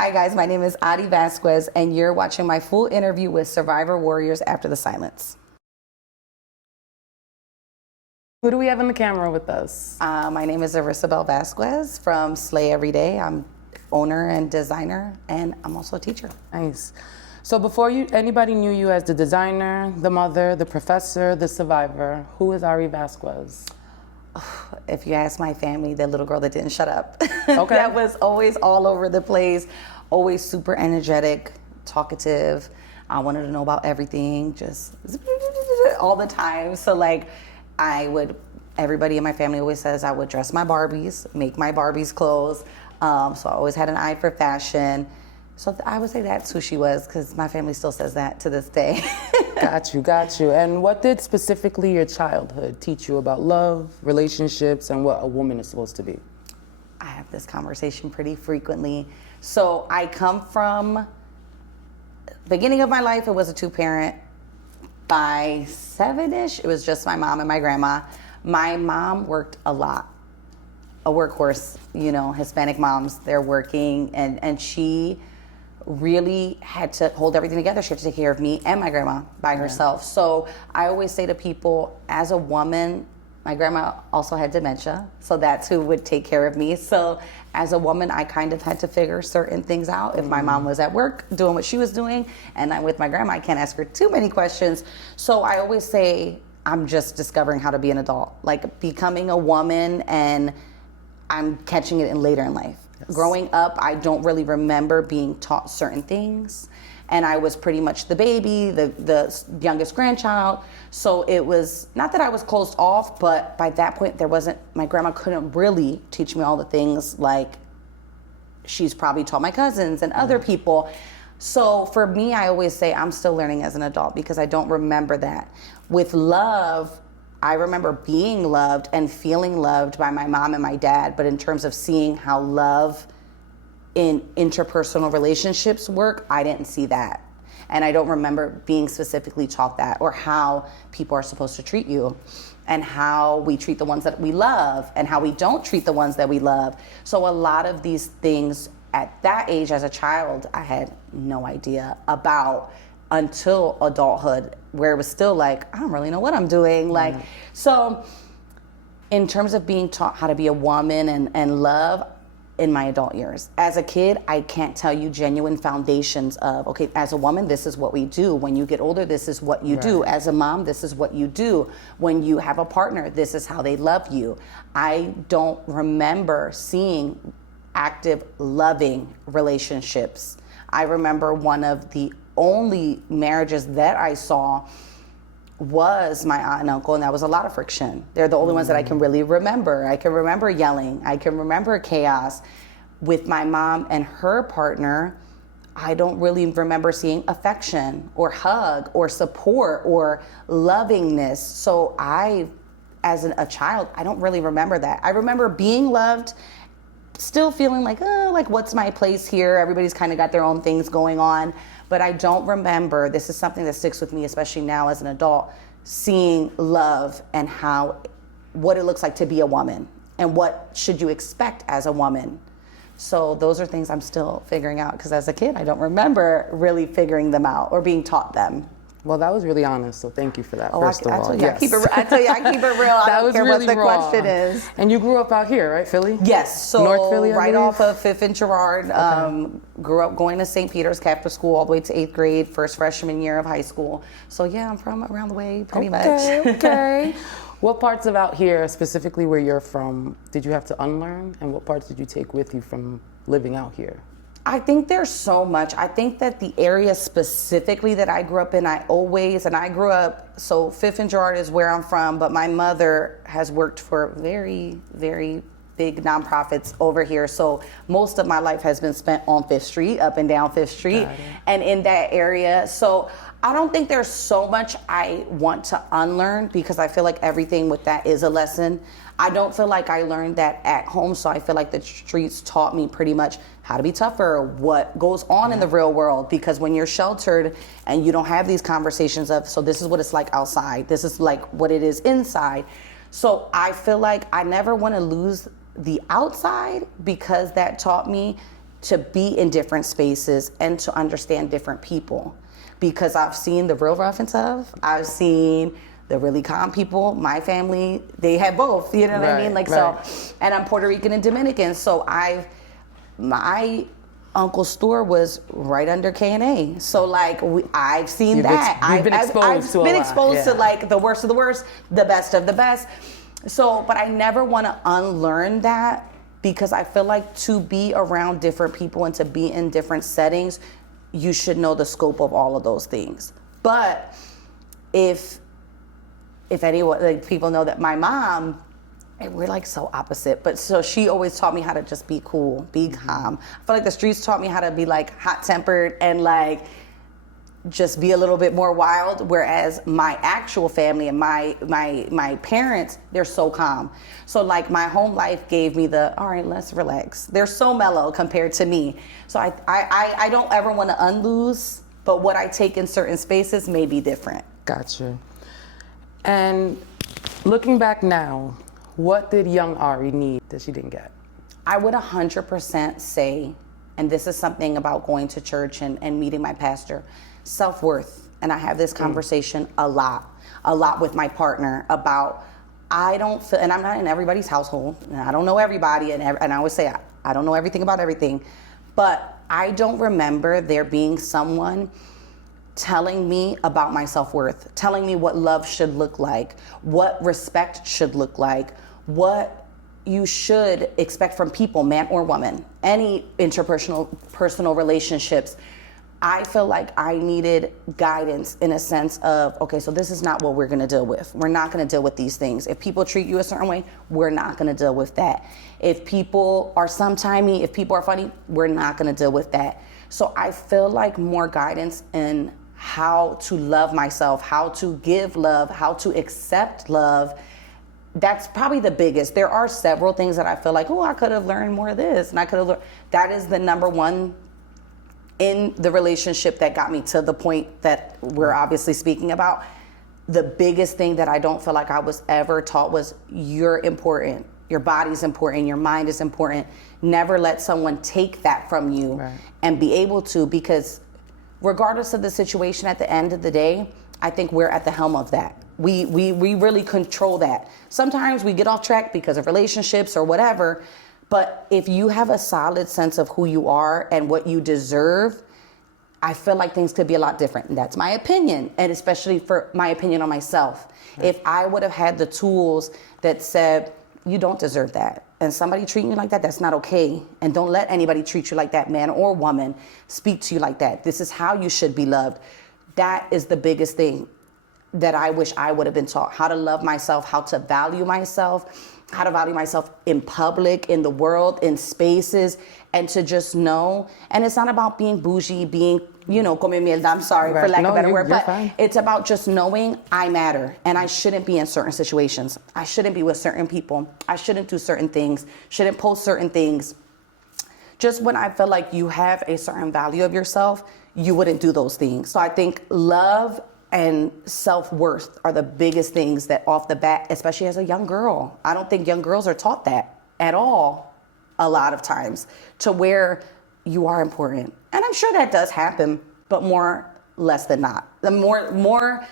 Hi guys, my name is Ari Vasquez and you're watching my full interview with Survivor Warriors After the Silence. Who do we have on the camera with us? My name is Arisabel Vasquez from Slay Every Day. I'm owner and designer, and I'm also a teacher. Nice. So before anybody knew you as the designer, the mother, the professor, the survivor, who is Ari Vasquez? If you ask my family, the little girl that didn't shut up. Okay. That was always all over the place, always super energetic, talkative. I wanted to know about everything, just all the time. So like, everybody in my family always says I would dress my Barbies, make my Barbies clothes. So I always had an eye for fashion. So I would say that's who she was, because my family still says that to this day. Got you. And what did specifically your childhood teach you about love, relationships, and what a woman is supposed to be? I have this conversation pretty frequently. So I come from, beginning of my life, it was a two-parent. By 7-ish, it was just my mom and my grandma. My mom worked a lot. A workhorse, Hispanic moms, they're working, and she really had to hold everything together. She had to take care of me and my grandma by herself. So I always say to people, as a woman, my grandma also had dementia, so that's who would take care of me. So as a woman, I kind of had to figure certain things out. If my mom was at work doing what she was doing, and I'm with my grandma, I can't ask her too many questions. So I always say, I'm just discovering how to be an adult, like becoming a woman, and I'm catching it later in life. Yes. Growing up, I don't really remember being taught certain things. And I was pretty much the baby, the youngest grandchild. So it was, not that I was closed off, but by that point my grandma couldn't really teach me all the things like she's probably taught my cousins and other people. So for me, I always say I'm still learning as an adult because I don't remember that. With love, I remember being loved and feeling loved by my mom and my dad, but in terms of seeing how love in interpersonal relationships work, I didn't see that. And I don't remember being specifically taught that, or how people are supposed to treat you, and how we treat the ones that we love, and how we don't treat the ones that we love. So a lot of these things at that age as a child, I had no idea about until adulthood, where it was still like, I don't really know what I'm doing. So in terms of being taught how to be a woman and love, in my adult years. As a kid, I can't tell you genuine foundations of, okay, as a woman, this is what we do. When you get older, this is what you do. As a mom, this is what you do. When you have a partner, this is how they love you. I don't remember seeing active, loving relationships. I remember one of the only marriages that I saw was my aunt and uncle, and that was a lot of friction. They're the only ones that I can really remember. I can remember yelling. I can remember chaos. With my mom and her partner, I don't really remember seeing affection or hug or support or lovingness. So as a child, I don't really remember that. I remember being loved, still feeling like, what's my place here? Everybody's kind of got their own things going on. But I don't remember, this is something that sticks with me, especially now as an adult, seeing love and what it looks like to be a woman, and what should you expect as a woman. So those are things I'm still figuring out, because as a kid, I don't remember really figuring them out or being taught them. Well, that was really honest, so thank you for that, first of all. I keep it real. I don't care what the question is. And you grew up out here, right, Philly? Yes, so North Philly, right off of 5th and Girard. Grew up going to St. Peter's Catholic School all the way to 8th grade, first freshman year of high school. So yeah, I'm from around the way, pretty much. Okay. What parts of out here, specifically where you're from, did you have to unlearn? And what parts did you take with you from living out here? I think there's so much. I think that the area specifically that I grew up in, so 5th and Girard is where I'm from, but my mother has worked for very, very big nonprofits over here. So most of my life has been spent on 5th Street, up and down 5th Street, and in that area. So I don't think there's so much I want to unlearn, because I feel like everything with that is a lesson. I don't feel like I learned that at home, so I feel like the streets taught me pretty much how to be tougher, what goes on in the real world, because when you're sheltered and you don't have these conversations of, so this is what it's like outside, this is like what it is inside. So I feel like I never want to lose the outside, because that taught me to be in different spaces and to understand different people. Because I've seen the real rough and tough. I've seen the really calm people. My family, they have both, you know what I mean? Like, so, and I'm Puerto Rican and Dominican, so my uncle's store was right under K&A. So like, I've seen that. I've been exposed to like the worst of the worst, the best of the best. So, but I never want to unlearn that, because I feel like to be around different people and to be in different settings, you should know the scope of all of those things. But if anyone, like, people know that my mom, and we're like so opposite, but so she always taught me how to just be cool, be calm. I feel like the streets taught me how to be like hot-tempered and like just be a little bit more wild, whereas my actual family and my parents, they're so calm. So like my home life gave me all right, let's relax. They're so mellow compared to me. So I don't ever want to unlose, but what I take in certain spaces may be different. Gotcha. And looking back now, what did young Ari need that she didn't get? I would 100% say, and this is something about going to church and meeting my pastor, self-worth. And I have this conversation a lot with my partner about, I don't feel, and I'm not in everybody's household, and I don't know everybody, and I always say I don't know everything about everything, but I don't remember there being someone telling me about my self-worth, telling me what love should look like, what respect should look like, what you should expect from people, man or woman, any personal relationships. I feel like I needed guidance in a sense of, okay, so this is not what we're gonna deal with. We're not gonna deal with these things. If people treat you a certain way, we're not gonna deal with that. If people are sometimey, if people are funny, we're not gonna deal with that. So I feel like more guidance in how to love myself, how to give love, how to accept love. That's probably the biggest. There are several things that I feel like, oh, I could have learned more of this, and I could have learned. That is the number one in the relationship that got me to the point that we're obviously speaking about. The biggest thing that I don't feel like I was ever taught was, you're important. Your body's important. Your mind is important. Never let someone take that from you, and be able to, because regardless of the situation, at the end of the day, I think we're at the helm of that. We really control that. Sometimes we get off track because of relationships or whatever, but if you have a solid sense of who you are and what you deserve, I feel like things could be a lot different. And that's my opinion, and especially for my opinion on myself. If I would have had the tools that said, you don't deserve that, and somebody treating you like that, that's not okay. And don't let anybody treat you like that, man or woman, speak to you like that. This is how you should be loved. That is the biggest thing that I wish I would have been taught. How to love myself, how to value myself, how to value myself in public, in the world, in spaces, and to just know. And it's not about being bougie, being, come mierda, I'm sorry for lack of a better word, but fine. It's about just knowing I matter, and I shouldn't be in certain situations. I shouldn't be with certain people. I shouldn't do certain things, shouldn't post certain things. Just when I feel like you have a certain value of yourself, you wouldn't do those things. So I think love and self-worth are the biggest things that off the bat, especially as a young girl. I don't think young girls are taught that at all, a lot of times, to where you are important. And I'm sure that does happen, but less than not. The more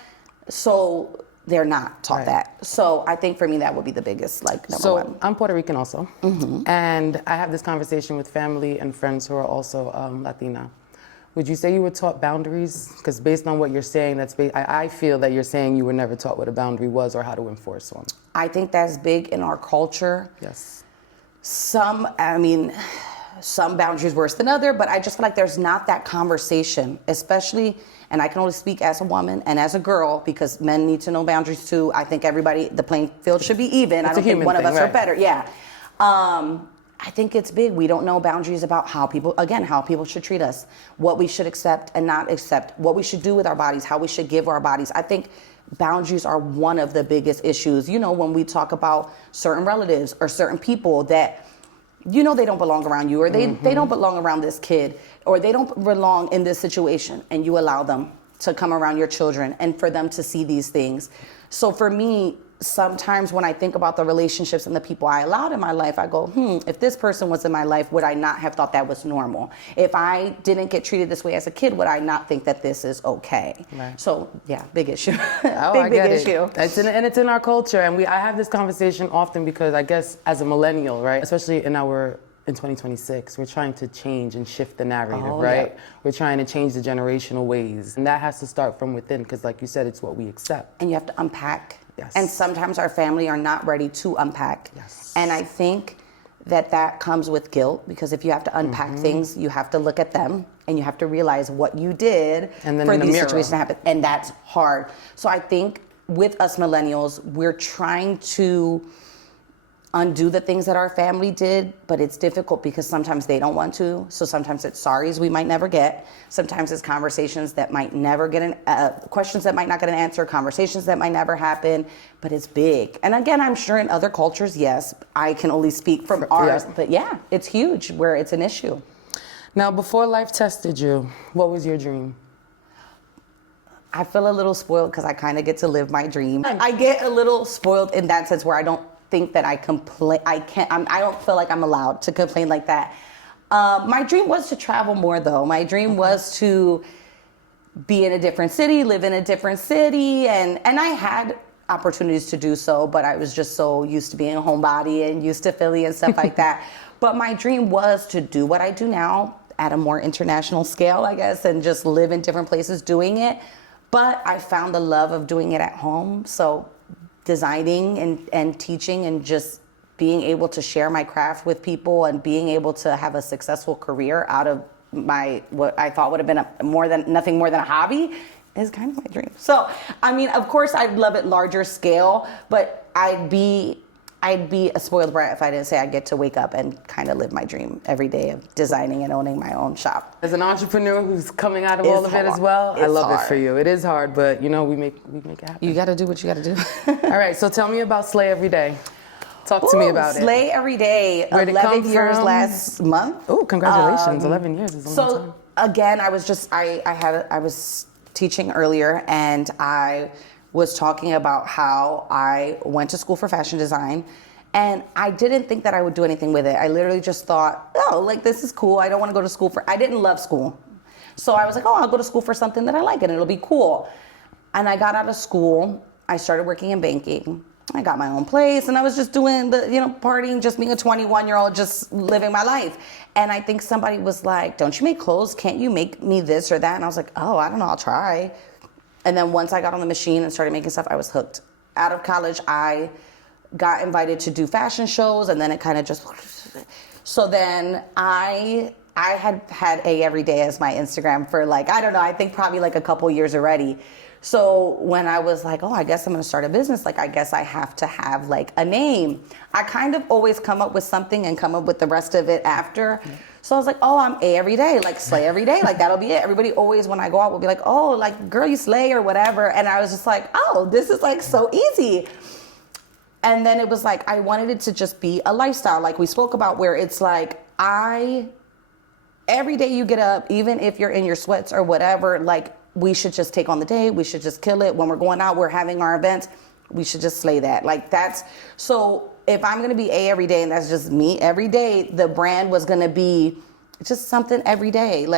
so they're not taught that. So I think for me, that would be the biggest, number one. I'm Puerto Rican also. And I have this conversation with family and friends who are also Latina. Would you say you were taught boundaries? Because based on what you're saying, I feel that you're saying you were never taught what a boundary was or how to enforce one. I think that's big in our culture. Yes. Some boundaries worse than other, but I just feel like there's not that conversation, especially, and I can only speak as a woman and as a girl, because men need to know boundaries too. I think the playing field should be even. I don't think one of us are better. Yeah. I think it's big. We don't know boundaries about how people should treat us, what we should accept and not accept, what we should do with our bodies, how we should give our bodies. I think boundaries are one of the biggest issues. When we talk about certain relatives or certain people that, they don't belong around you, or they don't belong around this kid, or they don't belong in this situation, and you allow them to come around your children and for them to see these things. So for me, sometimes when I think about the relationships and the people I allowed in my life, I go, if this person was in my life, would I not have thought that was normal? If I didn't get treated this way as a kid, would I not think that this is okay? Right. So yeah, big issue. I get it. issue. It's in our culture, and I have this conversation often because I guess as a millennial, right, especially in 2026, we're trying to change and shift the narrative, right? Yeah. We're trying to change the generational ways, and that has to start from within because, like you said, it's what we accept. And you have to unpack. Yes. And sometimes our family are not ready to unpack. Yes. And I think that comes with guilt, because if you have to unpack things, you have to look at them and you have to realize what you did and then for these situations to happen. And that's hard. So I think with us millennials, we're trying to undo the things that our family did, but it's difficult because sometimes they don't want to. So sometimes it's sorries we might never get. Sometimes it's conversations that might never get questions that might not get an answer, conversations that might never happen, but it's big. And again, I'm sure in other cultures, yes, I can only speak from ours, but yeah, it's huge where it's an issue. Now, before life tested you, what was your dream? I feel a little spoiled because I kind of get to live my dream. I get a little spoiled in that sense where I don't think that I complain. I don't feel like I'm allowed to complain like that. My dream was to travel more, though. My dream was to be in a different city, live in a different city, and I had opportunities to do so, but I was just so used to being a homebody and used to Philly and stuff like that. But my dream was to do what I do now at a more international scale, I guess, and just live in different places doing it. But I found the love of doing it at home. So designing and teaching and just being able to share my craft with people and being able to have a successful career out of what I thought would have been nothing more than a hobby is kind of my dream. So, I mean, of course I'd love it larger scale, but I'd be a spoiled brat if I didn't say I get to wake up and kind of live my dream every day of designing and owning my own shop. As an entrepreneur who's coming out of all of it as well, I love it for you. It is hard, but you know, we make it happen. You got to do what you got to do. All right, so tell me about Slay Every Day. Talk to me about it. Slay Every Day. Where'd 11 years from? Last month. Oh, congratulations! 11 years is a long time. So again, I was teaching earlier, and I was talking about how I went to school for fashion design, and I didn't think that I would do anything with it. I literally just thought, oh, like, this is cool. I don't want to go to school I didn't love school. So I was like, oh, I'll go to school for something that I like and it'll be cool. And I got out of school. I started working in banking. I got my own place, and I was just doing partying, just being a 21-year-old, just living my life. And I think somebody was like, don't you make clothes? Can't you make me this or that? And I was like, oh, I don't know, I'll try. And then once I got on the machine and started making stuff, I was hooked. Out of college, I got invited to do fashion shows, and then it kind of just... So then I had A Every Day as my Instagram for I think probably a couple years already. So when I was like, oh, I guess I'm going to start a business, I guess I have to have a name. I kind of always come up with something and come up with the rest of it after. So I was like, oh, I'm A Every Day, Slay Every Day, that'll be it. Everybody always, when I go out, will be like, oh, girl, you slay or whatever. And I was just like, oh, this is so easy. And then it was I wanted it to just be a lifestyle, we spoke about, where it's every day you get up, even if you're in your sweats or whatever, we should just take on the day. We should just kill it. When we're going out, we're having our events, we should just slay that. So if I'm going to be A Every Day, and that's just me every day, the brand was going to be just something every day,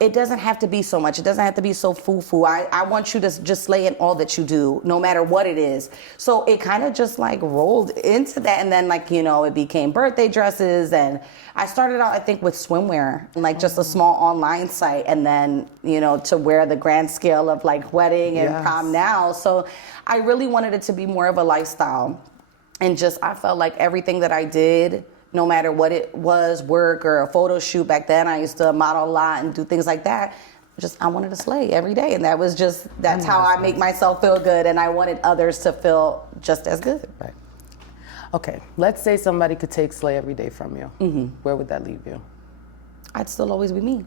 it doesn't have to be so much. It doesn't have to be so foo-foo. I want you to just slay in all that you do, no matter what it is. So it kind of just rolled into that. And then it became birthday dresses. And I started out, I think, with swimwear, and just a small online site. And then, to wear the grand scale of wedding and prom now. So I really wanted it to be more of a lifestyle. And I felt like everything that I did, no matter what it was, work or a photo shoot. Back then, I used to model a lot and do things like that. I wanted to slay every day. And that's how I make myself feel good. And I wanted others to feel just as good. Right. Okay, let's say somebody could take Slay Every Day from you. Mm-hmm. Where would that leave you? I'd still always be me.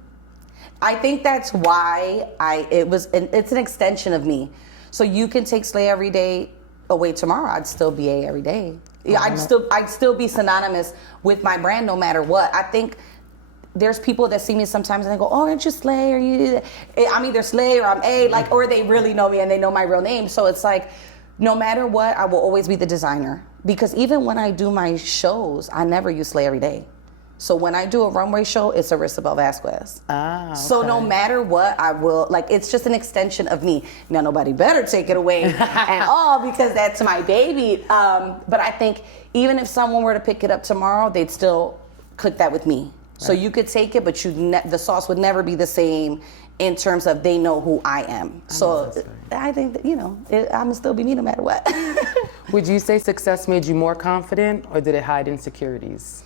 I think that's why it's an extension of me. So you can take Slay Every Day away tomorrow, I'd still be A Every Day. Yeah, I'd still be synonymous with my brand no matter what. I think there's people that see me sometimes and they go, oh, aren't you Slay? I'm either Slay or I'm A, or they really know me and they know my real name. So it's no matter what, I will always be the designer. Because even when I do my shows, I never use Slay every day. So when I do a runway show, it's Ari Vasquez. Ah, okay. So no matter what, I will, like, it's just an extension of me. Now, nobody better take it away at all, because that's my baby. But I think even if someone were to pick it up tomorrow, they'd still click that with me. Right. So you could take it, but the sauce would never be the same in terms of they know who I am. So I think that, I'm going to still be me no matter what. Would you say success made you more confident, or did it hide insecurities?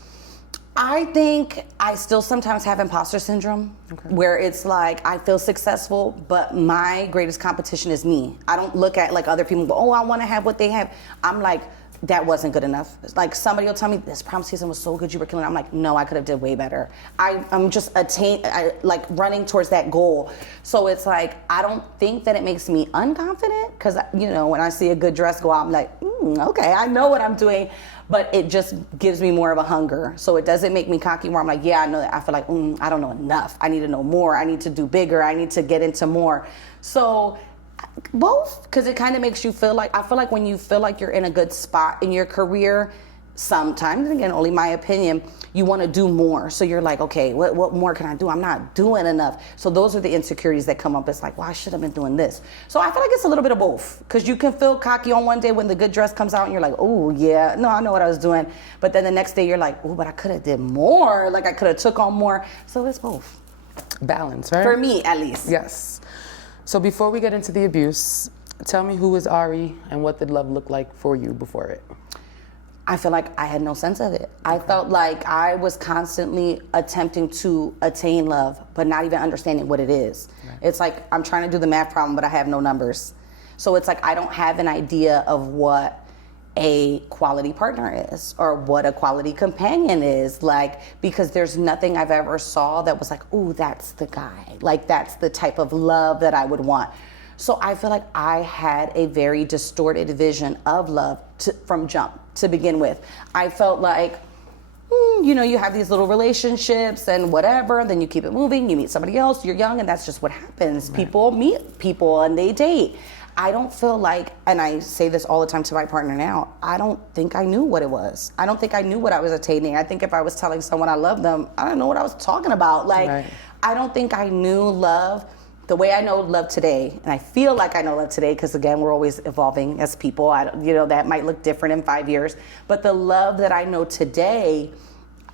I think I still sometimes have imposter syndrome, where it's like I feel successful, but my greatest competition is me. I don't look at like other people, oh, I want to have what they have. I'm like, that wasn't good enough. It's like somebody will tell me, this prom season was so good, you were killing it. I'm like, no, I could have did way better. I'm just like running towards that goal. So it's like, I don't think that it makes me unconfident, because, when I see a good dress go out, I'm like, okay, I know what I'm doing. But it just gives me more of a hunger. So it doesn't make me cocky where I'm like, yeah, I know that. I feel like, I don't know enough. I need to know more. I need to do bigger. I need to get into more. So both, because it kind of makes you feel like, I feel like when you feel like you're in a good spot in your career, sometimes, and again, only my opinion, you want to do more. So you're like, okay, what more can I do? I'm not doing enough. So those are the insecurities that come up. It's like, well, I should have been doing this. So I feel like it's a little bit of both, because you can feel cocky on one day when the good dress comes out and you're like, oh yeah, no, I know what I was doing. But then the next day you're like, oh, but I could have did more. Like I could have took on more. So it's both. Balance, right? For me, at least. Yes. So before we get into the abuse, tell me, who is Ari and what did love look like for you before it? I feel like I had no sense of it. I felt like I was constantly attempting to attain love, but not even understanding what it is. Right. It's like I'm trying to do the math problem, but I have no numbers. So it's like I don't have an idea of what a quality partner is or what a quality companion is, like, because there's nothing I've ever saw that was like, ooh, that's the guy. Like, that's the type of love that I would want. So I feel like I had a very distorted vision of love from jump to begin with. I felt like, you have these little relationships and whatever, then you keep it moving, you meet somebody else, you're young, and that's just what happens. Right. People meet people and they date. I don't feel like, and I say this all the time to my partner now, I don't think I knew what it was. I don't think I knew what I was attaining. I think if I was telling someone I love them, I don't know what I was talking about. Like, right. I don't think I knew love the way I know love today, and I feel like I know love today, because again, we're always evolving as people. That might look different in 5 years, but the love that I know today,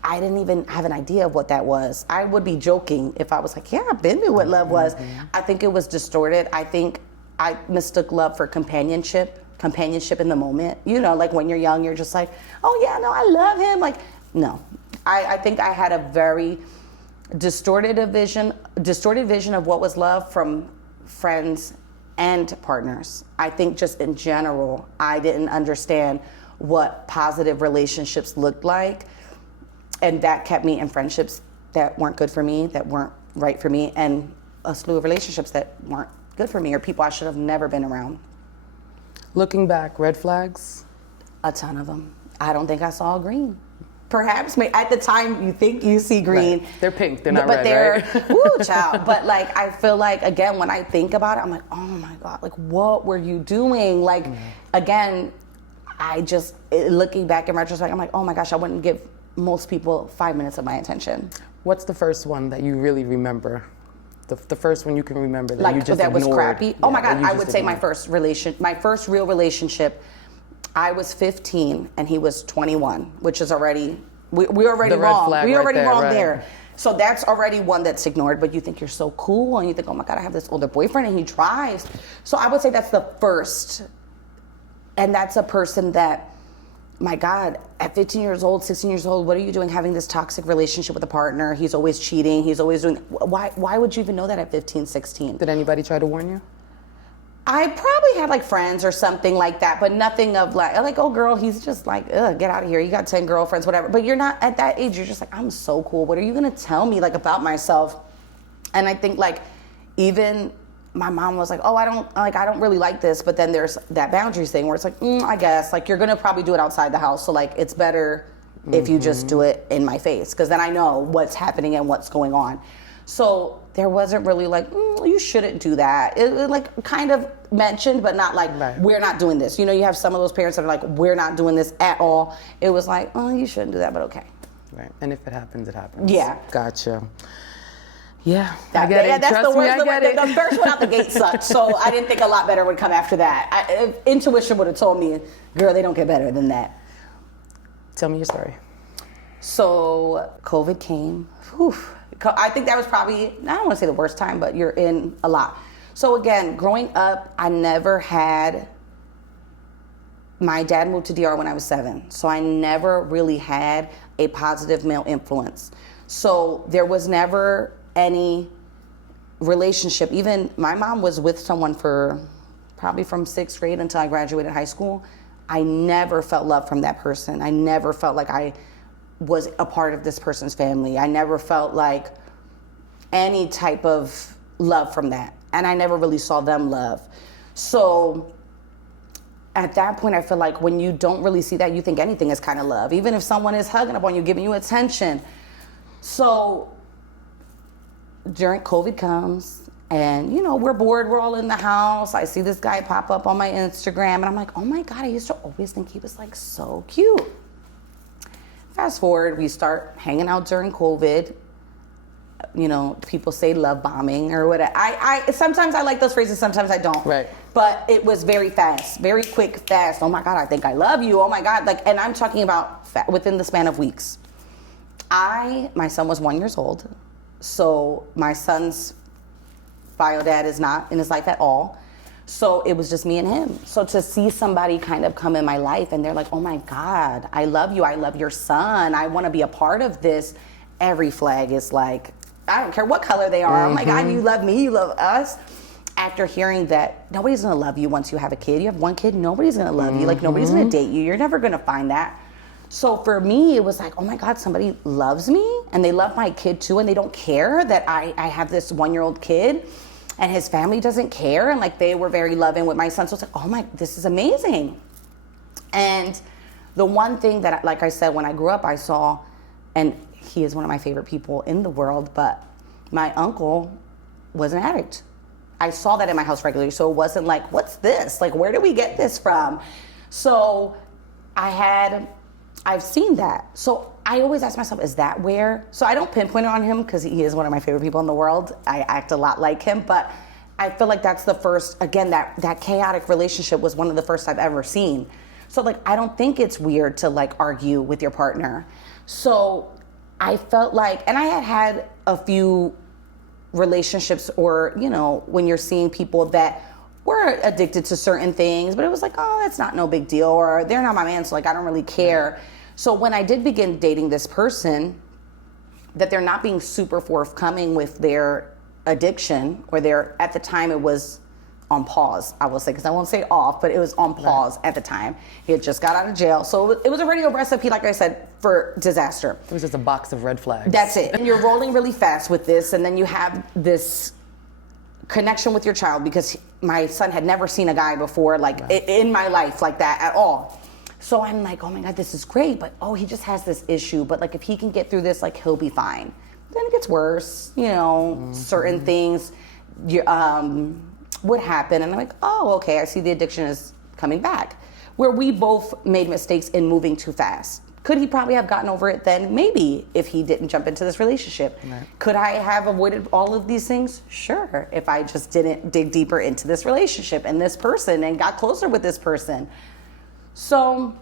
I didn't even have an idea of what that was. I would be joking if I was like, yeah, I've been to what love was. I think it was distorted. I think I mistook love for companionship in the moment. Like when you're young, you're just like, oh yeah, no, I love him. Like, no, I think I had a very distorted vision of what was love from friends and partners. I think just in general, I didn't understand what positive relationships looked like. And that kept me in friendships that weren't good for me, that weren't right for me, and a slew of relationships that weren't good for me, or people I should have never been around. Looking back, red flags? A ton of them. I don't think I saw green. Perhaps at the time you think you see green. Right. They're pink, they're not but red, they're, right? Woo, child. But like, I feel like, again, when I think about it, I'm like, oh my God, like what were you doing? Like, again, looking back in retrospect, I'm like, oh my gosh, I wouldn't give most people 5 minutes of my attention. What's the first one that you really remember? The first one you can remember that like, you just that ignored? Was crappy? Oh my God, I would say ignored. my first real relationship, I was 15 and he was 21, which is already, we already wrong. We already wrong there. So that's already one that's ignored, but you think you're so cool and you think, oh my God, I have this older boyfriend and he drives. So I would say that's the first. And that's a person that, my God, at 15 years old, 16 years old, what are you doing having this toxic relationship with a partner? He's always cheating. He's always doing, why would you even know that at 15, 16? Did anybody try to warn you? I probably had like friends or something like that, but nothing of like, oh girl, he's just like, ugh, get out of here. You got 10 girlfriends, whatever. But you're not at that age. You're just like, I'm so cool. What are you gonna tell me like about myself? And I think like even my mom was like, oh, I don't really like this. But then there's that boundaries thing where it's like, I guess like you're gonna probably do it outside the house. So like it's better if you just do it in my face, because then I know what's happening and what's going on. So there wasn't really like, you shouldn't do that. It like kind of mentioned, but not like, Right. we're not doing this. You know, you have some of those parents that are like, we're not doing this at all. It was like, oh, you shouldn't do that, but okay. Right. And if it happens, it happens. Yeah. Gotcha. Yeah, I get it. That's Trust the worst. me, I get it. The first one out the gate sucked, so I didn't think a lot better would come after that. Intuition would have told me, girl, they don't get better than that. Tell me your story. So COVID came. Whew. I think that was probably, I don't want to say the worst time, but you're in a lot. So again, growing up, I never had, my dad moved to DR when I was 7. So I never really had a positive male influence. So there was never any relationship. Even my mom was with someone for probably from 6th grade until I graduated high school. I never felt love from that person. I never felt like I was a part of this person's family. I never felt like any type of love from that. And I never really saw them love. So at that point, I feel like when you don't really see that, you think anything is kind of love. Even if someone is hugging up on you, giving you attention. So during COVID comes, and you know, we're bored, we're all in the house. I see this guy pop up on my Instagram, and I'm like, oh my God, I used to always think he was like so cute. Fast forward, we start hanging out during COVID. You know, people say love bombing or whatever. I sometimes I like those phrases, sometimes I don't. Right. But it was very fast, very quick, fast. Oh my God, I think I love you. Oh my God, like, and I'm talking about within the span of weeks. My son was 1 year old, so my son's bio dad is not in his life at all. So it was just me and him. So to see somebody kind of come in my life and they're like, oh my God, I love you. I love your son. I want to be a part of this. Every flag is like, I don't care what color they are. Oh my God, you love me. You love us. After hearing that nobody's going to love you once you have a kid. You have one kid, nobody's going to love you. Like nobody's going to date you. You're never going to find that. So for me, it was like, oh my God, somebody loves me and they love my kid too. And they don't care that I have this 1 year old kid. And his family doesn't care. And like, they were very loving with my son. So it's like, oh my, this is amazing. And the one thing that, like I said, when I grew up, I saw, and he is one of my favorite people in the world, but my uncle was an addict. I saw that in my house regularly. So it wasn't like, what's this? Like, where did we get this from? So I've seen that. So I always ask myself, is that where? So I don't pinpoint it on him because he is one of my favorite people in the world. I act a lot like him, but I feel like that's the first, again, that chaotic relationship was one of the first I've ever seen. So like, I don't think it's weird to like argue with your partner. So I felt like, and I had a few relationships or, you know, when you're seeing people that were addicted to certain things, but it was like, oh, that's not no big deal, or they're not my man, so like, I don't really care. So when I did begin dating this person, that they're not being super forthcoming with their addiction, or at the time it was on pause, I will say, because I won't say off, but it was on pause at the time. He had just got out of jail. So it was already a recipe, like I said, for disaster. It was just a box of red flags. That's it. And you're rolling really fast with this, and then you have this connection with your child, because my son had never seen a guy before, like in my life like that at all. So I'm like, oh my God, this is great, but oh, he just has this issue. But like, if he can get through this, like, he'll be fine. Then it gets worse, you know, certain things would happen. And I'm like, oh, okay, I see the addiction is coming back. Where we both made mistakes in moving too fast. Could he probably have gotten over it then? Maybe, if he didn't jump into this relationship. Right. Could I have avoided all of these things? Sure, if I just didn't dig deeper into this relationship and this person and got closer with this person. So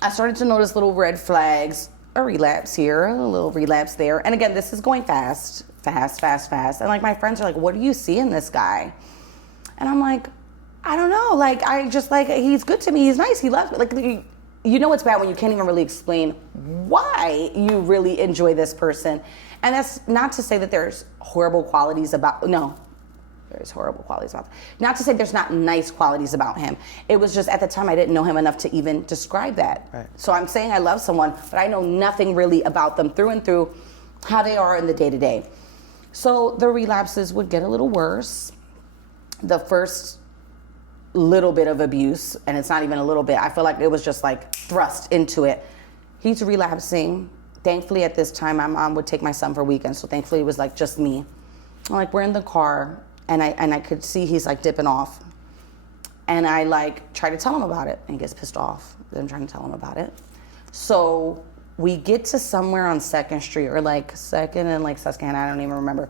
I started to notice little red flags, a relapse here, a little relapse there. And again, this is going fast. And like, my friends are like, what do you see in this guy? And I'm like, I don't know. Like, I just like, he's good to me. He's nice. He loves me. Like, you know, it's bad when you can't even really explain why you really enjoy this person. And that's not to say that there's horrible qualities about, no, there's horrible qualities about him. Not to say there's not nice qualities about him. It was just at the time I didn't know him enough to even describe that. Right. So I'm saying I love someone, but I know nothing really about them through and through, how they are in the day-to-day. So the relapses would get a little worse. The first little bit of abuse, and it's not even a little bit, I feel like it was just like thrust into it. He's relapsing thankfully at this time, my mom would take my son for weekends. So thankfully it was like just me. Like we're in the car and I could see he's like dipping off. And I like try to tell him about it and he gets pissed off that I'm trying to tell him about it. So we get to somewhere on 2nd Street or like 2nd and like Susquehanna, I don't even remember.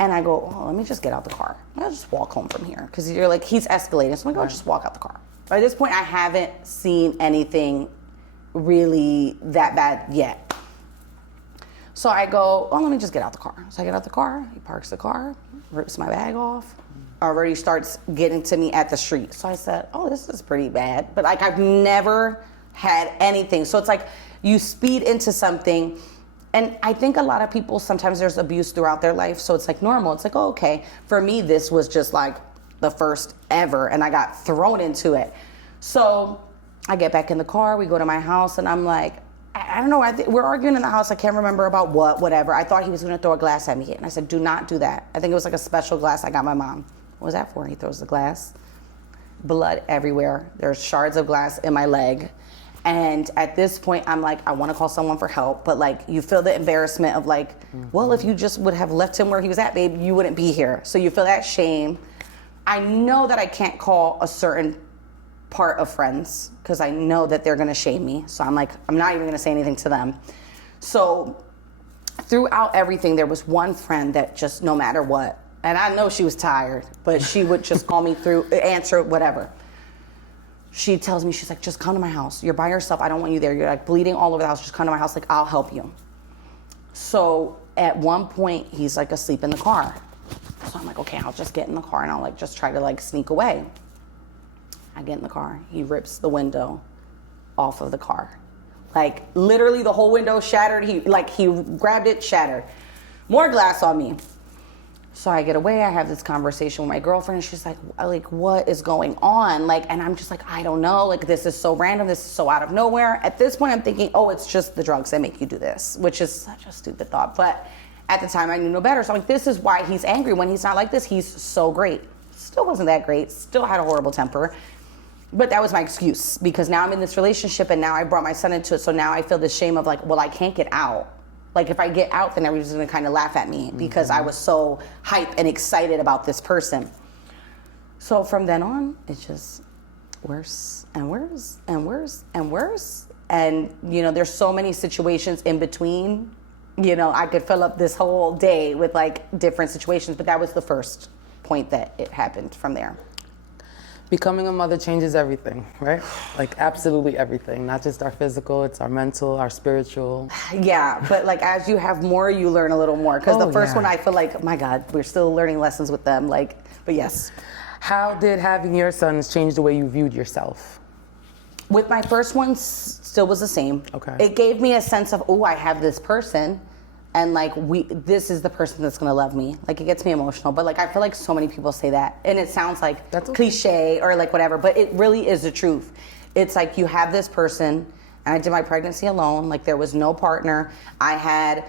And I go, oh, let me just get out the car. I'll just walk home from here. Because you're like, he's escalating. So I'm like, oh, just walk out the car. By this point, I haven't seen anything really that bad yet. So I go, oh, let me just get out the car. So I get out the car. He parks the car, rips my bag off. Already starts getting to me at the street. So I said, oh, this is pretty bad. But like, I've never had anything. So it's like you speed into something. And I think a lot of people, sometimes there's abuse throughout their life, so it's like normal. It's like, oh, okay. For me, this was just like the first ever, and I got thrown into it. So I get back in the car, we go to my house, and I'm like, I don't know, we're arguing in the house. I can't remember about whatever. I thought he was gonna throw a glass at me, and I said, do not do that. I think it was like a special glass I got my mom. What was that for? He throws the glass. Blood everywhere. There's shards of glass in my leg. And at this point, I'm like, I want to call someone for help. But like, you feel the embarrassment of like, well, if you just would have left him where he was at, babe, you wouldn't be here. So you feel that shame. I know that I can't call a certain part of friends because I know that they're going to shame me. So I'm like, I'm not even going to say anything to them. So throughout everything, there was one friend that just, no matter what, and I know she was tired, but she would just call me through, answer, whatever. She tells me, she's like, just come to my house. You're by yourself. I don't want you there. You're like bleeding all over the house. Just come to my house. Like, I'll help you. So at one point, he's like asleep in the car. So I'm like, okay, I'll just get in the car and I'll like just try to like sneak away. I get in the car. He rips the window off of the car. Like literally the whole window shattered. He grabbed it, shattered. More glass on me. So I get away, I have this conversation with my girlfriend, and she's like, what is going on? Like, and I'm just like, I don't know, like, this is so random, this is so out of nowhere. At this point, I'm thinking, oh, it's just the drugs that make you do this, which is such a stupid thought. But at the time, I knew no better. So I'm like, this is why he's angry. When he's not like this, he's so great. Still wasn't that great, still had a horrible temper. But that was my excuse, because now I'm in this relationship, and now I brought my son into it, so now I feel the shame of like, well, I can't get out. Like if I get out, then everybody's gonna kind of laugh at me because I was so hyped and excited about this person. So from then on, it's just worse and worse and worse and worse. And you know, there's so many situations in between. You know, I could fill up this whole day with like different situations, but that was the first point that it happened from there. Becoming a mother changes everything, right? Like absolutely everything, not just our physical, it's our mental, our spiritual. Yeah, but like as you have more, you learn a little more. Because the first one, I feel like, my God, we're still learning lessons with them. Like, but yes. How did having your sons change the way you viewed yourself? With my first one, still was the same. Okay. It gave me a sense of, oh, I have this person. And like this is the person that's gonna love me. Like it gets me emotional, but like I feel like so many people say that, and it sounds like that's cliche or like whatever, but it really is the truth. It's like you have this person, and I did my pregnancy alone. Like there was no partner. I had,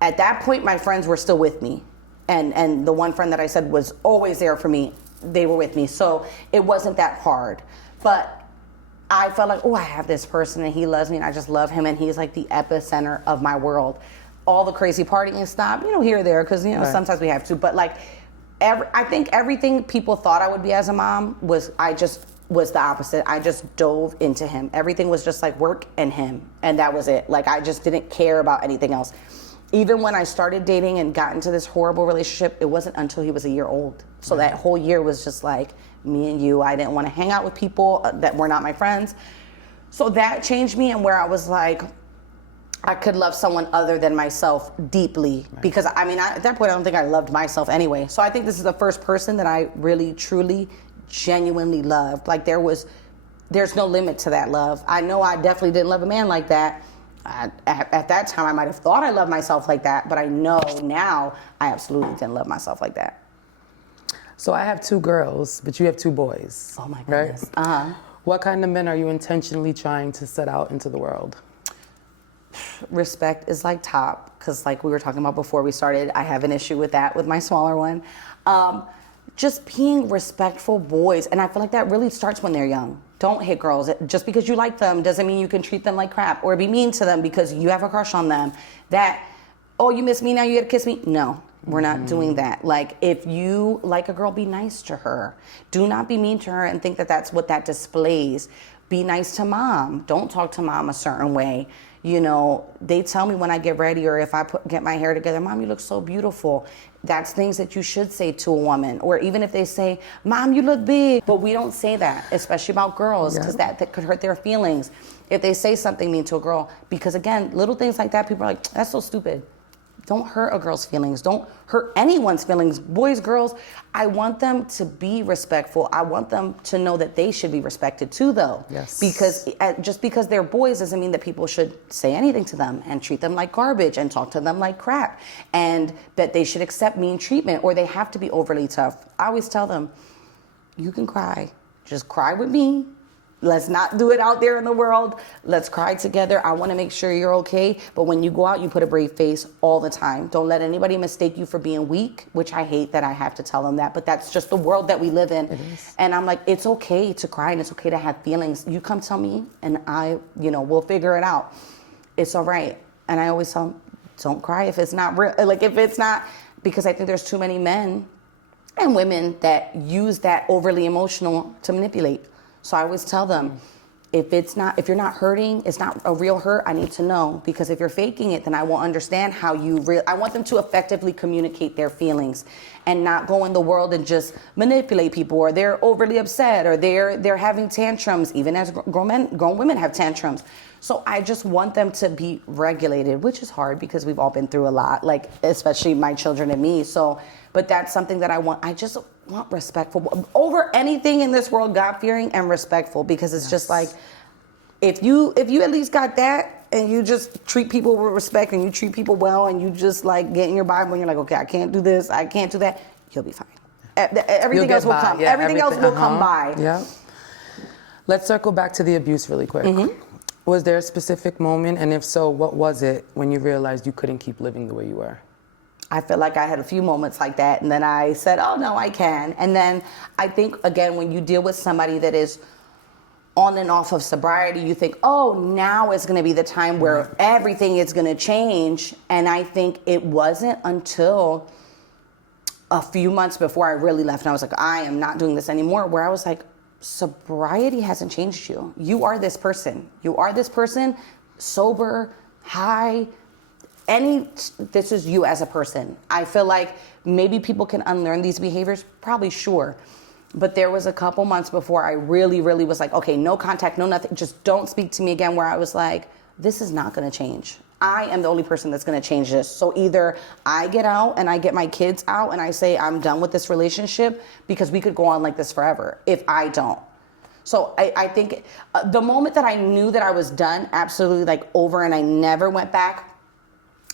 at that point, my friends were still with me, and the one friend that I said was always there for me, they were with me. So it wasn't that hard, but I felt like, oh, I have this person, and he loves me, and I just love him, and he's like the epicenter of my world. All the crazy partying stopped, you know, here or there, because, you know, right. Sometimes we have to. But, like, I think everything people thought I would be as a mom was the opposite. I just dove into him. Everything was just, like, work and him. And that was it. Like, I just didn't care about anything else. Even when I started dating and got into this horrible relationship, it wasn't until he was a year old. So that whole year was just, like, me and you. I didn't want to hang out with people that were not my friends. So that changed me, and where I was, like, I could love someone other than myself deeply. Right. Because, I mean, at that point, I don't think I loved myself anyway. So I think this is the first person that I really, truly, genuinely loved. Like, there's no limit to that love. I know I definitely didn't love a man like that. At that time, I might have thought I loved myself like that, but I know now I absolutely didn't love myself like that. So I have 2 girls, but you have 2 boys. Oh, my goodness. Right? Uh-huh. What kind of men are you intentionally trying to set out into the world? Respect is like top, because like we were talking about before we started, I have an issue with that with my smaller one. Just being respectful boys, and I feel like that really starts when they're young. Don't hit girls. Just because you like them doesn't mean you can treat them like crap or be mean to them because you have a crush on them. That, oh, you miss me, now you gotta kiss me. No, we're not doing that. Like, if you like a girl, be nice to her. Do not be mean to her and think that that's what that displays. Be nice to mom. Don't talk to mom a certain way. You know, they tell me when I get ready or if I get my hair together, Mom, you look so beautiful. That's things that you should say to a woman. Or even if they say, Mom, you look big. But we don't say that, especially about girls, because that could hurt their feelings. If they say something mean to a girl, because again, little things like that, people are like, that's so stupid. Don't hurt a girl's feelings. Don't hurt anyone's feelings. Boys, girls, I want them to be respectful. I want them to know that they should be respected too, though. Yes. Because just because they're boys doesn't mean that people should say anything to them and treat them like garbage and talk to them like crap, and that they should accept mean treatment or they have to be overly tough. I always tell them, you can cry. Just cry with me. Let's not do it out there in the world. Let's cry together. I want to make sure you're okay. But when you go out, you put a brave face all the time. Don't let anybody mistake you for being weak, which I hate that I have to tell them that. But that's just the world that we live in. And I'm like, it's okay to cry and it's okay to have feelings. You come tell me and we'll figure it out. It's all right. And I always tell them, don't cry if it's not real. Like if it's not, because I think there's too many men and women that use that overly emotional to manipulate. So I always tell them, if you're not hurting, it's not a real hurt, I need to know. Because if you're faking it, then I won't understand how I want them to effectively communicate their feelings and not go in the world and just manipulate people, or they're overly upset, or they're having tantrums, even as grown women have tantrums. So I just want them to be regulated, which is hard because we've all been through a lot, like especially my children and me. So, but that's something that I want. I just want respectful over anything in this world, God-fearing and respectful, because it's just like, if you at least got that and you just treat people with respect and you treat people well and you just like get in your Bible and you're like, okay, I can't do this, I can't do that, you'll be fine. Everything else will come. Yeah, everything else will come by. Yeah. Let's circle back to the abuse really quick. Was there a specific moment, and if so, what was it, when you realized you couldn't keep living the way you were? I feel like I had a few moments like that, and then I said, oh, no, I can. And then I think, again, when you deal with somebody that is on and off of sobriety, you think, oh, now is going to be the time where everything is going to change. And I think it wasn't until a few months before I really left, and I was like, I am not doing this anymore, where I was like, sobriety hasn't changed you. You are this person. You are this person, sober, high, this is you as a person. I feel like maybe people can unlearn these behaviors, probably, sure. But there was a couple months before I really, really was like, okay, no contact, no nothing, just don't speak to me again, where I was like, this is not gonna change. I am the only person that's gonna change this. So either I get out and I get my kids out and I say, I'm done with this relationship, because we could go on like this forever if I don't. So I think the moment that I knew that I was done, absolutely like over, and I never went back,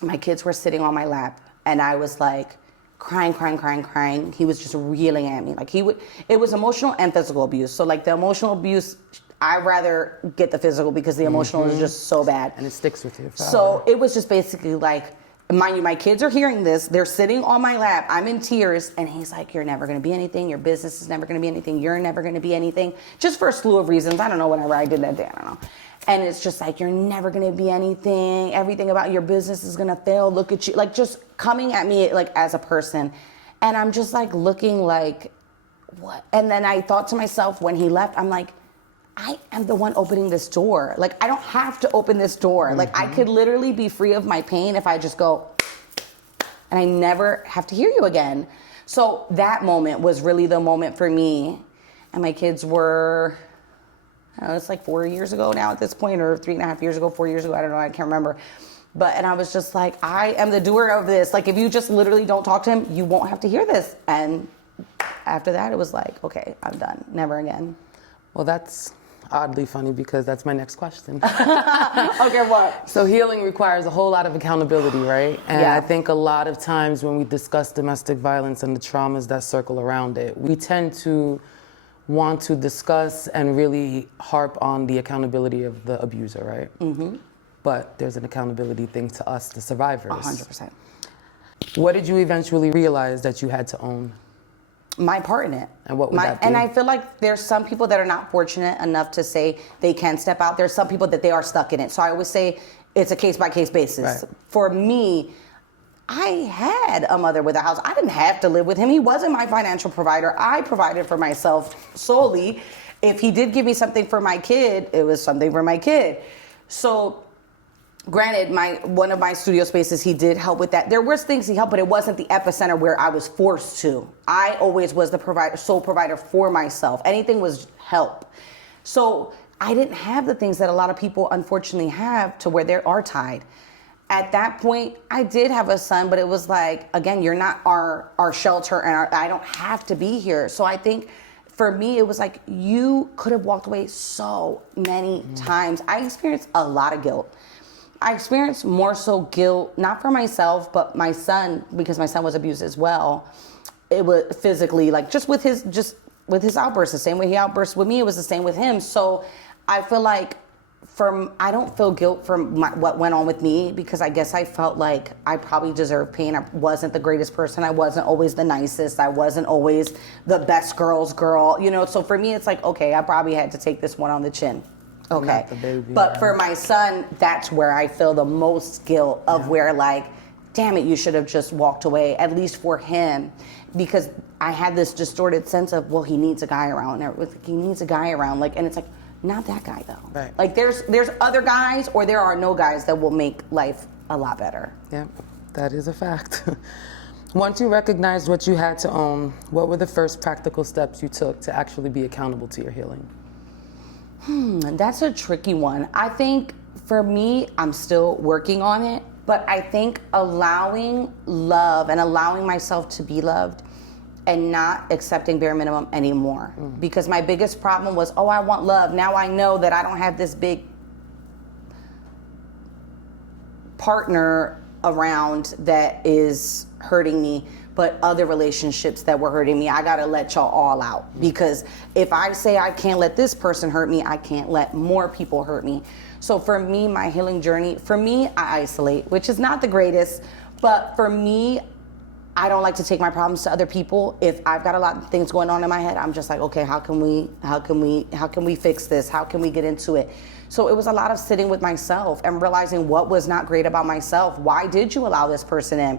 my kids were sitting on my lap and I was like crying. He was just reeling at me. Like it was emotional and physical abuse. So like the emotional abuse, I'd rather get the physical because the emotional is just so bad. And it sticks with you forever. So it was just basically like, mind you, my kids are hearing this. They're sitting on my lap. I'm in tears. And he's like, you're never going to be anything. Your business is never going to be anything. You're never going to be anything. Just for a slew of reasons. I don't know, whatever I did that day. I don't know. And it's just like, you're never going to be anything. Everything about your business is going to fail. Look at you. Like just coming at me like as a person. And I'm just like looking like, what? And then I thought to myself when he left, I'm like, I am the one opening this door. Like, I don't have to open this door. Like, I could literally be free of my pain if I just go, and I never have to hear you again. So that moment was really the moment for me. And my kids were, I don't know, it's like 4 years ago now at this point, or 3.5 years ago, 4 years ago, I don't know, I can't remember. And I was just like, I am the doer of this. Like, if you just literally don't talk to him, you won't have to hear this. And after that, it was like, okay, I'm done. Never again. Well, that's oddly funny because that's my next question. Okay, what? So healing requires a whole lot of accountability, right? And Yeah. I think a lot of times when we discuss domestic violence and the traumas that circle around it, we tend to want to discuss and really harp on the accountability of the abuser, right? Mm-hmm. But there's an accountability thing to us, the survivors. 100%. What did you eventually realize that you had to own? My part in it. And what would that be? And I feel like there's some people that are not fortunate enough to say they can step out. There's some people that they are stuck in it. So I always say it's a case-by-case basis. Right. For me, I had a mother with a house. I didn't have to live with him. He wasn't my financial provider. I provided for myself solely. If he did give me something for my kid, it was something for my kid. So granted, one of my studio spaces, he did help with that. There was things he helped, but it wasn't the epicenter where I was forced to. I always was the sole provider for myself. Anything was help. So I didn't have the things that a lot of people unfortunately have to where they are tied. At that point, I did have a son, but it was like, again, you're not our shelter, and I don't have to be here. So I think for me, it was like, you could have walked away so many times. I experienced a lot of guilt. I experienced more so guilt, not for myself, but my son, because my son was abused as well. It was physically, like just with his outbursts, the same way he outbursts with me, it was the same with him. So I feel like I don't feel guilt for what went on with me, because I guess I felt like I probably deserved pain. I wasn't the greatest person. I wasn't always the nicest. I wasn't always the best girl's girl, So for me, it's like, okay, I probably had to take this one on the chin. Okay. Not the baby, but for my son, that's where I feel the most guilt of where, like, damn it, you should have just walked away, at least for him. Because I had this distorted sense of, well, he needs a guy around. He needs a guy around. Like, and it's like, not that guy, though. Right. Like, there's other guys, or there are no guys that will make life a lot better. Yeah, that is a fact. Once you recognized what you had to own, what were the first practical steps you took to actually be accountable to your healing? That's a tricky one. I think for me, I'm still working on it, but I think allowing love and allowing myself to be loved and not accepting bare minimum anymore. Because my biggest problem was, I want love. Now I know that I don't have this big partner around that is hurting me, but other relationships that were hurting me, I gotta let y'all all out. Because if I say I can't let this person hurt me, I can't let more people hurt me. So for me, my healing journey, I isolate, which is not the greatest, but for me, I don't like to take my problems to other people. If I've got a lot of things going on in my head, I'm just like, okay, how can we fix this? How can we get into it? So it was a lot of sitting with myself and realizing what was not great about myself. Why did you allow this person in?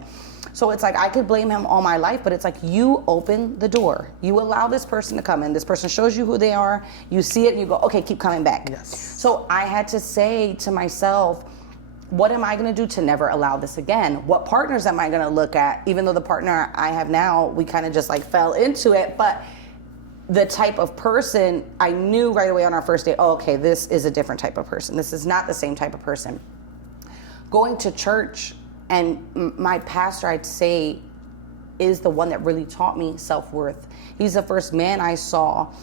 So it's like, I could blame him all my life, but it's like, you open the door. You allow this person to come in. This person shows you who they are. You see it and you go, okay, keep coming back. Yes. So I had to say to myself, what am I going to do to never allow this again? What partners am I going to look at? Even though the partner I have now, we kind of just like fell into it. But the type of person, I knew right away on our first date, okay, this is a different type of person. This is not the same type of person. Going to church, and my pastor, I'd say, is the one that really taught me self-worth. He's the first man I saw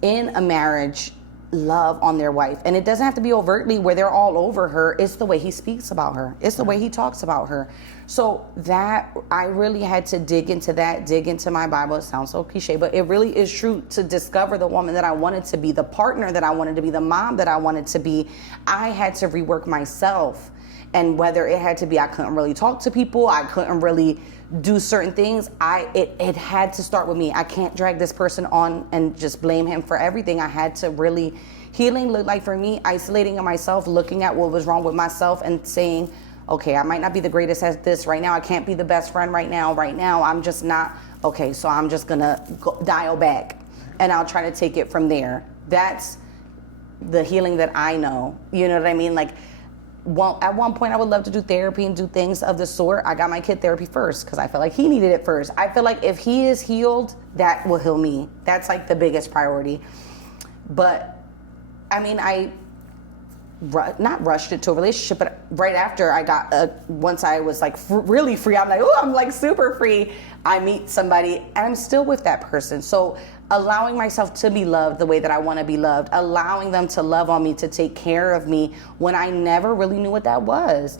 in a marriage love on their wife. And it doesn't have to be overtly where they're all over her. It's the way he speaks about her. It's the way he talks about her. So that, I really had to dig into my Bible. It sounds so cliche, but it really is true, to discover the woman that I wanted to be, the partner that I wanted to be, the mom that I wanted to be. I had to rework myself. And whether it had to be, I couldn't really talk to people, I couldn't really do certain things, it had to start with me. I can't drag this person on and just blame him for everything. I had to really, healing looked like for me, isolating myself, looking at what was wrong with myself and saying, okay, I might not be the greatest at this right now. I can't be the best friend right now. I'm just not, okay, so I'm just gonna dial back and I'll try to take it from there. That's the healing that I know. You know what I mean? Like, at one point I would love to do therapy and do things of the sort. I got my kid therapy first because I felt like he needed it first. I feel like if he is healed, that will heal me. That's like the biggest priority. But I mean, I not rushed into a relationship, but right after I got, once I was like really free, I'm like, oh, I'm like super free. I meet somebody and I'm still with that person. So allowing myself to be loved the way that I want to be loved, allowing them to love on me, to take care of me when I never really knew what that was.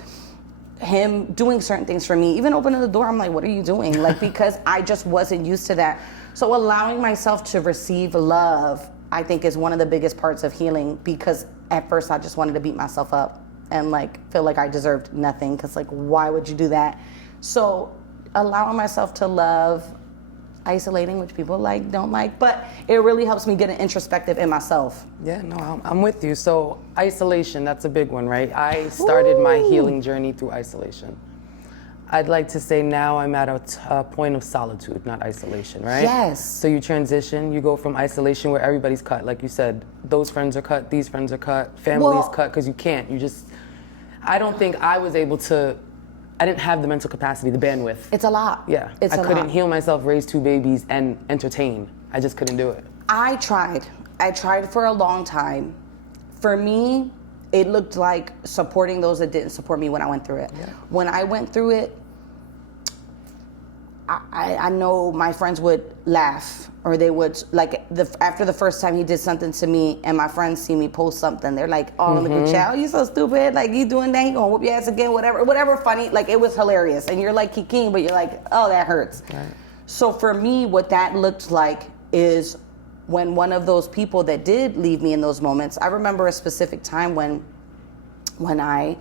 Him doing certain things for me, even opening the door, I'm like, what are you doing? Like, because I just wasn't used to that. So allowing myself to receive love, I think, is one of the biggest parts of healing, because at first I just wanted to beat myself up and like feel like I deserved nothing, because like, why would you do that? So allowing myself to love isolating, which people don't like, but it really helps me get an introspective in myself. Yeah, no, I'm with you. So isolation, that's a big one, right? I started my healing journey through isolation. I'd like to say now I'm at a point of solitude, not isolation, right? Yes. So you transition, you go from isolation where everybody's cut, like you said, those friends are cut, these friends are cut, family is cut, because you can't. I don't think I was able to, I didn't have the mental capacity, the bandwidth. It's a lot. Yeah, I couldn't heal myself, raise 2 babies, and entertain. I just couldn't do it. I tried for a long time. For me, it looked like supporting those that didn't support me when I went through it. Yeah. When I went through it, I know my friends would laugh, or they would, like, after the first time he did something to me and my friends see me post something, they're like, all in the group chat, oh, you so stupid, like, you doing that, you gonna whoop your ass again, whatever funny, like, it was hilarious. And you're like kikiing, but you're like, oh, that hurts. Right. So for me, what that looked like is when one of those people that did leave me in those moments, I remember a specific time when I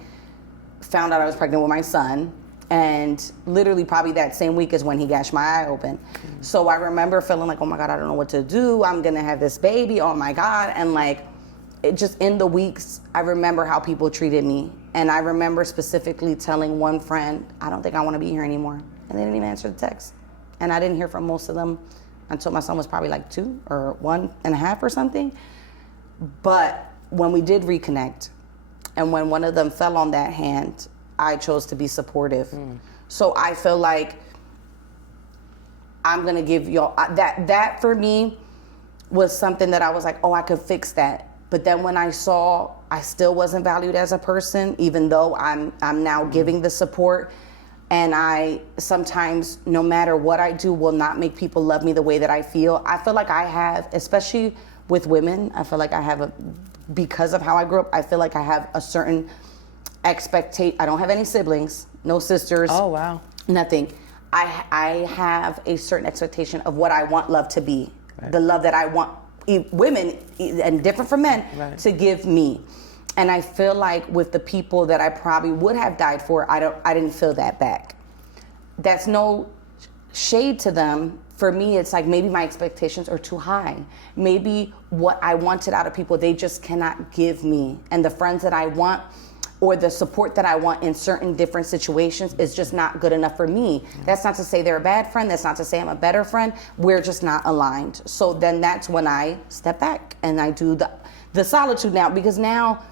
found out I was pregnant with my son. And literally probably that same week is when he gashed my eye open. So I remember feeling like, oh my God, I don't know what to do. I'm gonna have this baby, oh my God. And like, it just in the weeks, I remember how people treated me. And I remember specifically telling one friend, I don't think I wanna be here anymore. And they didn't even answer the text. And I didn't hear from most of them until my son was probably like 2 or 1.5 or something. But when we did reconnect, and when one of them fell on that hand, I chose to be supportive. So I feel like I'm gonna give y'all, that for me was something that I was like, oh, I could fix that. But then when I saw I still wasn't valued as a person, even though I'm now giving the support, and I sometimes, no matter what I do, will not make people love me the way that I feel like I have, especially with women, I feel like I have because of how I grew up, I feel like I have a certain expectation. I don't have any siblings, no sisters. Oh, wow. Nothing. I have a certain expectation of what I want love to be. Right. The love that I want women, and different from men, right, to give me. And I feel like with the people that I probably would have died for, I didn't feel that back. That's no shade to them. For me, it's like maybe my expectations are too high. Maybe what I wanted out of people, they just cannot give me. And the friends that I want, or the support that I want in certain different situations, is just not good enough for me. That's not to say they're a bad friend. That's not to say I'm a better friend. We're just not aligned. So then that's when I step back and I do the solitude now, because now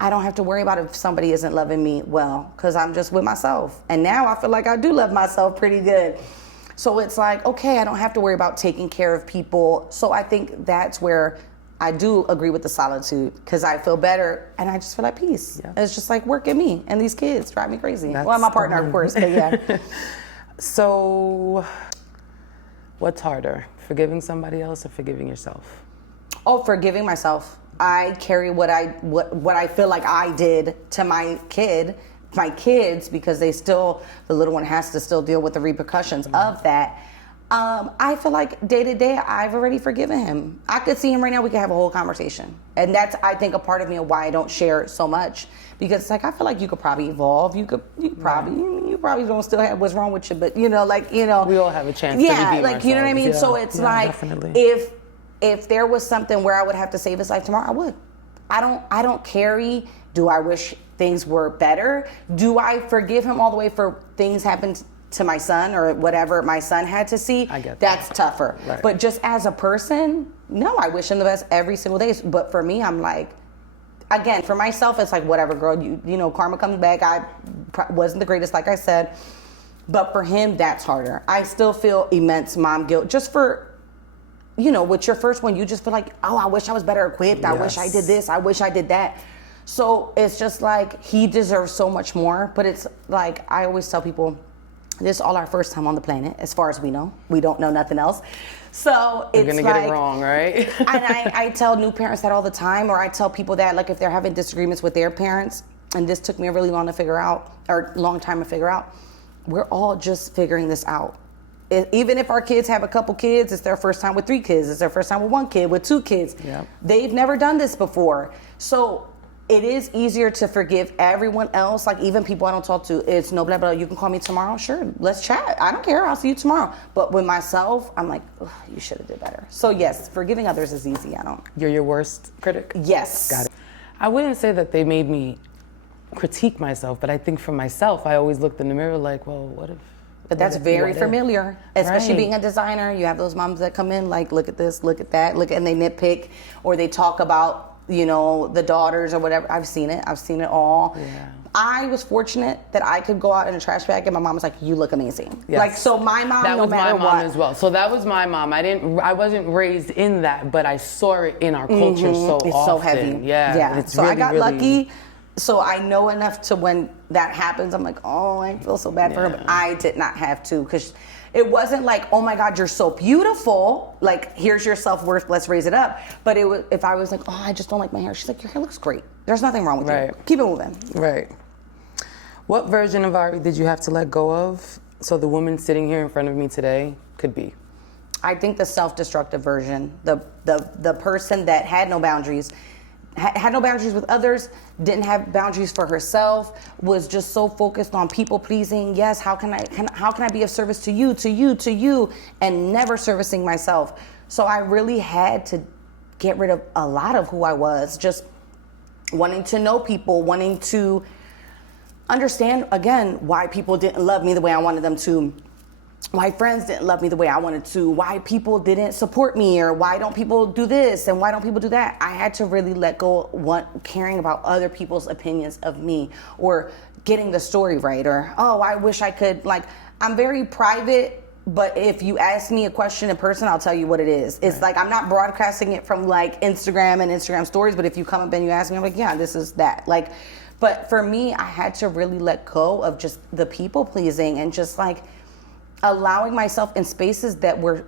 I don't have to worry about if somebody isn't loving me well, because I'm just with myself. And now I feel like I do love myself pretty good. So it's like, okay, I don't have to worry about taking care of people. So I think that's where I do agree with the solitude, because I feel better and I just feel at peace. Yeah. It's just like work at me, and these kids drive me crazy. Well, my partner, of course, but yeah. So what's harder, forgiving somebody else or forgiving yourself? Oh, forgiving myself. I carry what I feel like I did to my kids, because the little one has to still deal with the repercussions of that. I feel like day to day, I've already forgiven him. I could see him right now. We could have a whole conversation. And that's, I think, a part of me of why I don't share so much, because it's like, I feel like you could probably evolve. You probably don't still have what's wrong with you, but we all have a chance to redeem ourselves. You know what I mean? Yeah, so it's like, definitely. If there was something where I would have to save his life tomorrow, I would. I don't carry, do I wish things were better? Do I forgive him all the way for things happened to my son or whatever my son had to see? I get that. That's tougher. Right. But just as a person, no, I wish him the best every single day. But for me, I'm like, again, for myself, it's like, whatever, girl, you know, karma comes back. I wasn't the greatest, like I said. But for him, that's harder. I still feel immense mom guilt just for, with your first one, you just feel like, oh, I wish I was better equipped. Yes. I wish I did this. I wish I did that. So it's just like, he deserves so much more. But it's like, I always tell people, this is all our first time on the planet, as far as we know. We don't know nothing else. So it's You're gonna get it wrong, right? And I tell new parents that all the time, or I tell people that, like, if they're having disagreements with their parents, and this took me a really long time to figure out, we're all just figuring this out. Even if our kids have a couple kids, it's their first time with 3 kids, it's their first time with 1 kid, with 2 kids. Yep. They've never done this before. So it is easier to forgive everyone else, like even people I don't talk to. It's no blah blah. You can call me tomorrow, sure. Let's chat. I don't care. I'll see you tomorrow. But with myself, I'm like, you should have did better. So yes, forgiving others is easy. I don't. You're your worst critic? Yes. Got it. I wouldn't say that they made me critique myself, but I think for myself, I always looked in the mirror like, well, what if? But that's very familiar, especially being a designer. You have those moms that come in like, look at this, look at that, and they nitpick, or they talk about, the daughters or whatever. I've seen it all. Yeah. I was fortunate that I could go out in a trash bag and my mom was like, you look amazing. Yes. Like, so my mom, that no was matter my mom what. as well. So that was my mom. I wasn't raised in that, but I saw it in our culture so often. It's so heavy. Yeah. It's so really, I got really lucky. So I know enough to when that happens, I'm like, oh, I feel so bad for her. But I did not have to, because it wasn't like, oh my God, you're so beautiful. Like, here's your self-worth, let's raise it up. But it was, if I was like, oh, I just don't like my hair. She's like, your hair looks great. There's nothing wrong with you. Keep it moving. Right. What version of Ari did you have to let go of so the woman sitting here in front of me today could be? I think the self-destructive version, the person that had no boundaries, had no boundaries with others, didn't have boundaries for herself, was just so focused on people pleasing. Yes, how can I be of service to you, and never servicing myself. So I really had to get rid of a lot of who I was, just wanting to know people, wanting to understand, again, why people didn't love me the way I wanted them to, why friends didn't love me the way I wanted to, why people didn't support me, or why don't people do this and why don't people do that. I had to really let go caring about other people's opinions of me, or getting the story right, or, oh, I wish I could, like, I'm very private, but if you ask me a question in person, I'll tell you what it is. It's like, I'm not broadcasting it from like Instagram and Instagram stories, but if you come up and you ask me, I'm like, yeah, this is that. Like, but for me, I had to really let go of just the people pleasing and just like allowing myself in spaces that were,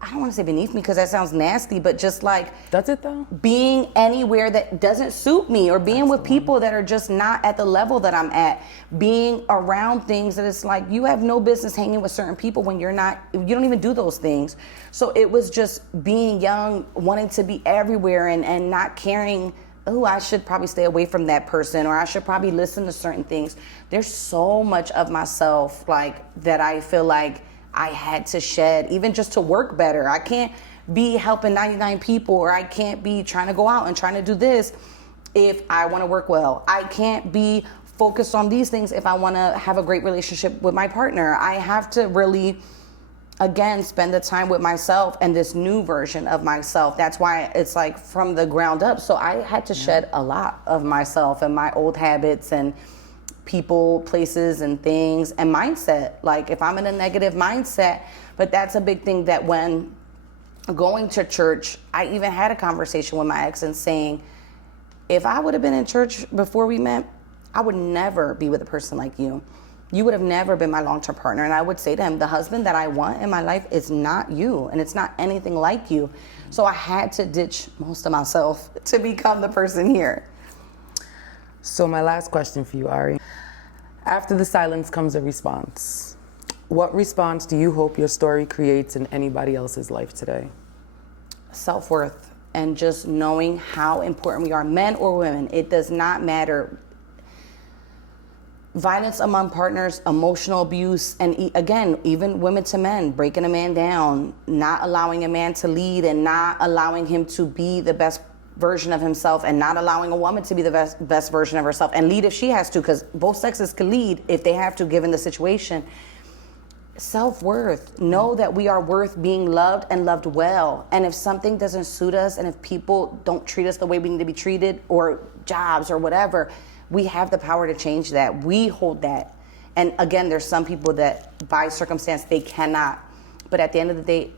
I don't want to say beneath me because that sounds nasty, but just like, does it though? Being anywhere that doesn't suit me, or being with people that are just not at the level that I'm at, being around things that it's like, you have no business hanging with certain people when you don't even do those things. So it was just being young, wanting to be everywhere and not caring, oh, I should probably stay away from that person, or I should probably listen to certain things. There's so much of myself like that I feel like I had to shed, even just to work better. I can't be helping 99 people, or I can't be trying to go out and trying to do this if I want to work well. I can't be focused on these things if I want to have a great relationship with my partner. I have to really, again, spend the time with myself and this new version of myself. That's why it's like from the ground up. So I had to shed a lot of myself and my old habits and people, places, and things, and mindset. Like if I'm in a negative mindset, but that's a big thing that when going to church, I even had a conversation with my ex and saying, if I would have been in church before we met, I would never be with a person like you. You would have never been my long-term partner. And I would say to him, the husband that I want in my life is not you, and it's not anything like you. So I had to ditch most of myself to become the person here. So my last question for you, Ari. After the silence comes a response. What response do you hope your story creates in anybody else's life today? Self-worth, and just knowing how important we are, men or women. It does not matter. Violence among partners, emotional abuse, and again, even women to men, breaking a man down, not allowing a man to lead, and not allowing him to be the best version of himself, and not allowing a woman to be the best version of herself and lead if she has to, because both sexes can lead if they have to, given the situation. Self-worth. Know that we are worth being loved and loved well. And if something doesn't suit us, and if people don't treat us the way we need to be treated, or jobs or whatever, we have the power to change that. We hold that. And again, there's some people that by circumstance they cannot. But at the end of the day,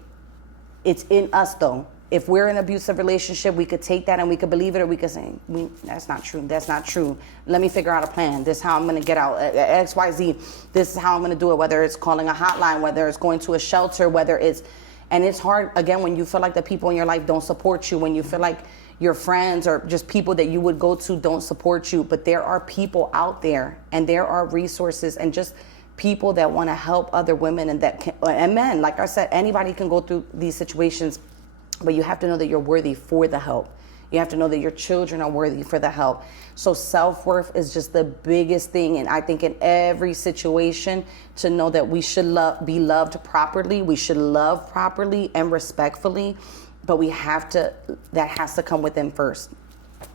it's in us though. If we're in an abusive relationship, we could take that and we could believe it, or we could say, that's not true, that's not true. Let me figure out a plan. This is how I'm gonna get out, X, Y, Z. This is how I'm gonna do it, whether it's calling a hotline, whether it's going to a shelter, whether it's, and it's hard, again, when you feel like the people in your life don't support you, when you feel like your friends or just people that you would go to don't support you, but there are people out there, and there are resources, and just people that wanna help other women and men. Like I said, anybody can go through these situations, but you have to know that you're worthy for the help. You have to know that your children are worthy for the help. So self-worth is just the biggest thing. And I think in every situation, to know that we should be loved properly, we should love properly and respectfully, but that has to come within first.